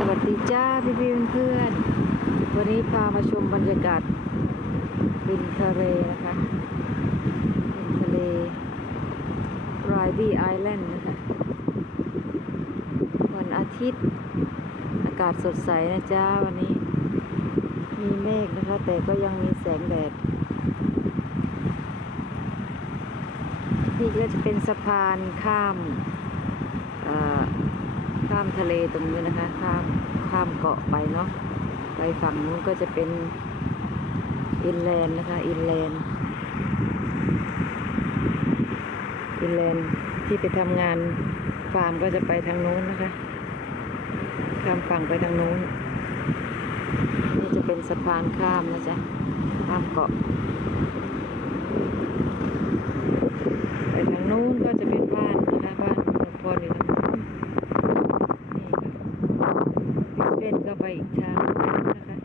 สวัสดีจ้าพี่พี่เพื่อนวันนี้พามาชมบรรยากาศริมทะเลนะคะริมทะเลไรบี้ไอแลนด์นะคะ วันอาทิตย์ อากาศสดใสนะจ้าวันนี้ มีเมฆนะคะ แต่ก็ยังมีแสงแดดนี่ก็จะเป็นสะพานข้ามเอ่อ ข้ามทะเลตรงนี้นะคะ ข้ามข้ามเกาะไปเนาะไปฝั่งนู้นก็จะเป็นอินแลนด์นะคะ อินแลนด์อินแลนด์ที่ไปทำงานฟาร์มก็จะไปทางนู้นนะคะ ข้ามฝั่งไปทางนู้น นี่จะเป็นสะพานข้ามนะจ๊ะ ข้ามเกาะ ไปทางนู้นก็จะเป็นบ้านนะคะ บ้านของพรอยู่ทางนู้นนี่ค่ะบิสเบน ก็ไปอีกทางนะคะ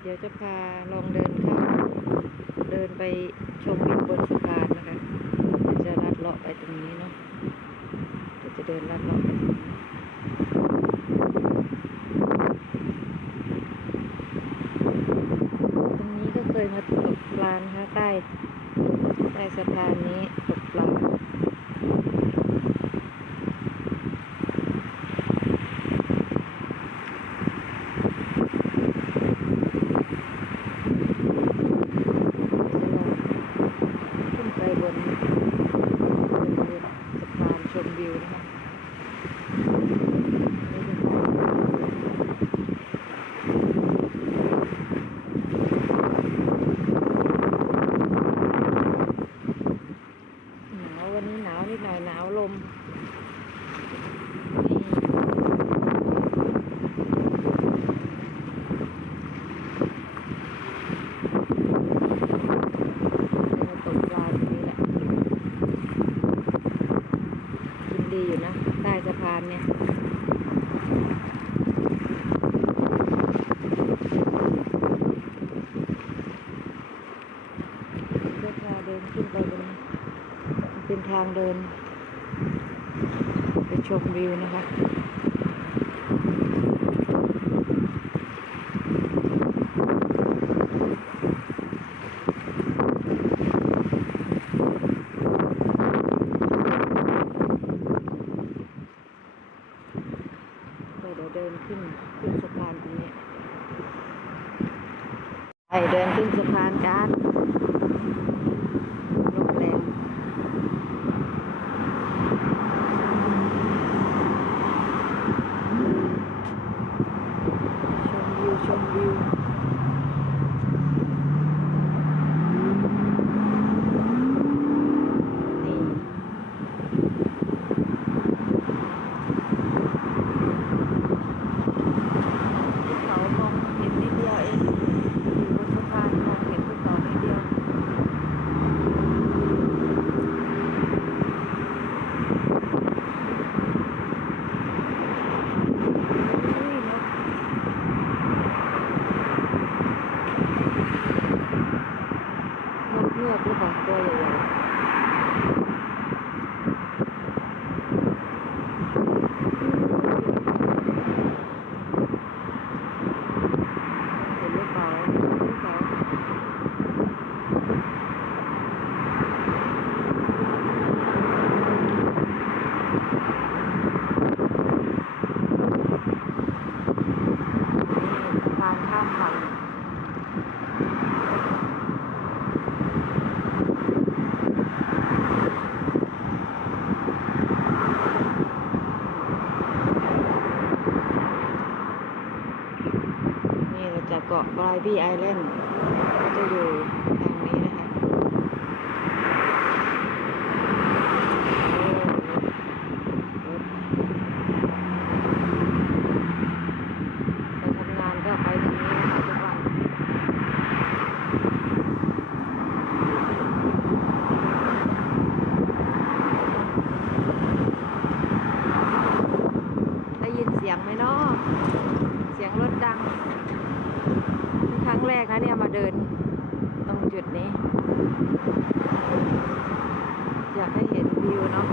เดี๋ยวจะพาลองเดินข้าเดินไปชมวิวบนสะพานนะคะเดี๋ยวจะลัดเลาะไปตรงนี้เนาะเดี๋ยวจะเดินลัดเลาะไปตรงนี้ตรงนี้ก็เคยมาตกปลานะคะใต้ใต้สะพานนี้ตกปลาจะลองขึ้นไปบนบนสะพานชมวิวนะคะนี่เป็นทางหนาววันนี้หนาวนิดหน่อยหนาวลมนี่ได้มาตกปลาตรงนี้แหละกินดีอยู่นะ ใต้สะพานเนี่ย ก็พาเดินขึ้นไปบนเป็นทางเดิน ไปชมวิวนะคะเดี๋ยวเดินขึ้นขึ้นสะพานตรงนี้ไปเดินขึ้นสะพานกันลมแรง ชมวิว ชมวิว นี่ ภูเขามองเห็นนิดเดียวเองอยู่บนสะพานมองเห็นภูเขานิดเดียวอุ้ยนกนกเงือกหรือเปล่าตัวใหญ่ๆเห็นหรือเปล่าเห็นหรือเปล่านี่สะพานข้ามฝั่ง นี่เราจากเกาะ บี้ไอแลนด์ก็จะอยู่ทางนี้นะคะโอ้รถไปทำงานก็ไปทางนี้นะคะทุกวันได้ยินเสียงไหมเนาะเสียงรถดัง รั้งแรกนะเนี่ยมาเดิน ตรงจุดนี้ อยากให้เห็นวิวเนาะ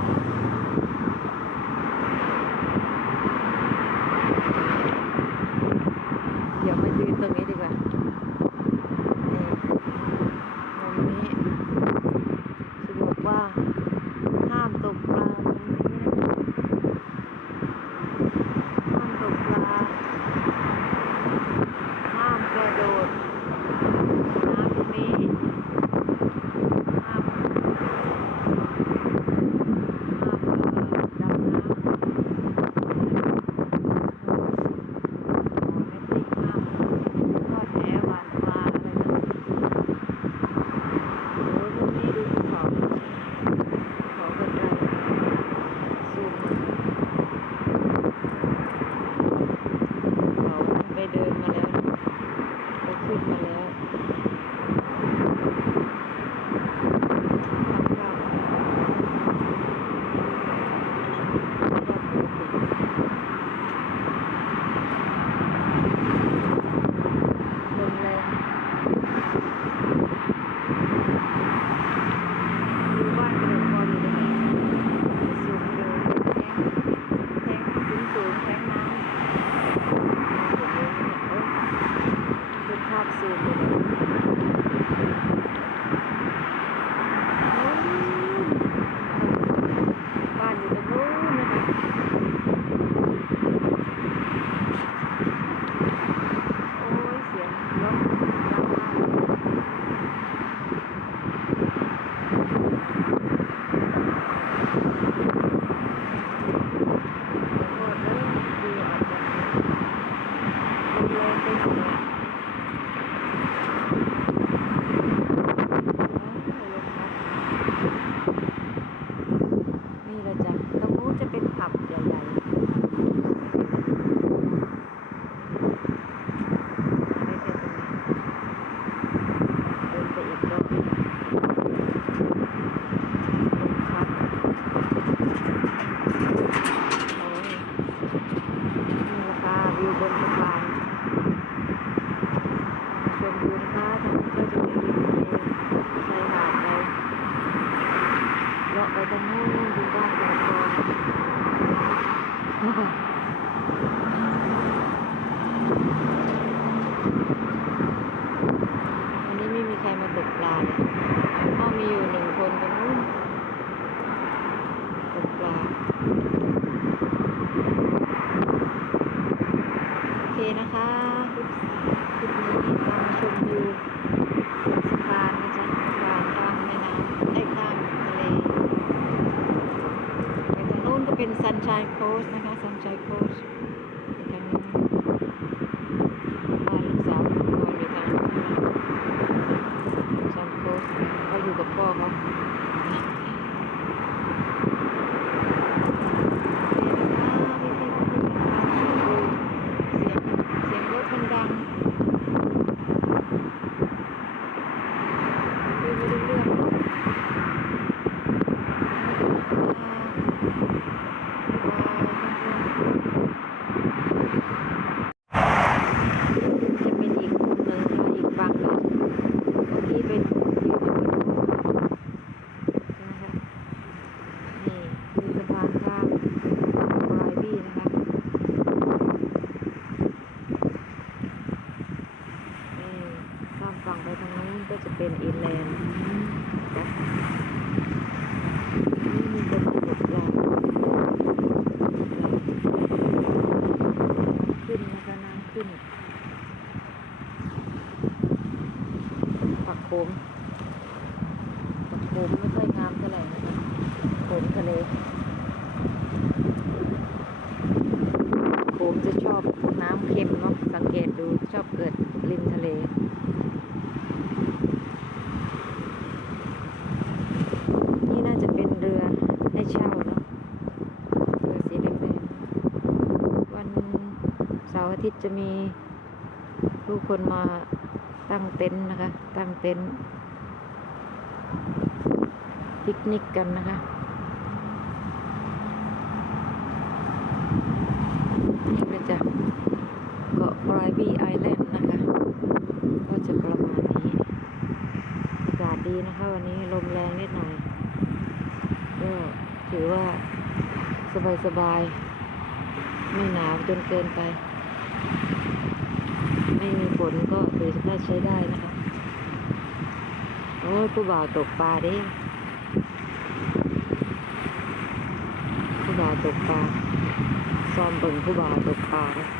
Thank you. ฝั่งไปทางนู้นก็จะเป็นอินแลนด์นะนี่มีกระดูกปลาขึ้นนะคะน้ำขึ้นผักโขมผักโขมไม่ค่อยงามเท่าไหร่นะคะโขมทะเลโขมจะชอบน้ำเค็มเนาะสังเกตดูชอบเกิดริมทะเล นี่น่าจะเป็นเรือให้เช่าเนาะเรือสีแดงๆวันเสาร์อาทิตย์จะมีผู้คนมาตั้งเต็นท์นะคะ ตั้งเต็นท์ปิกนิกกันนะคะ นี่เลยจ้ะเกาะไรบี้ไอแลนด์นะคะ ก็จะประมาณนี้ อากาศดีนะคะ วันนี้ลมแรงนิดหน่อย ก็ถือว่าสบายๆ ไม่หนาวจนเกินไป ไม่มีฝนก็ถือว่าใช้ได้นะคะ โอ้ยผู้บ่าวตกปลาดิผู้บ่าวตกปลาซ้อมเบิ่งผู้บ่าวตกปลานะ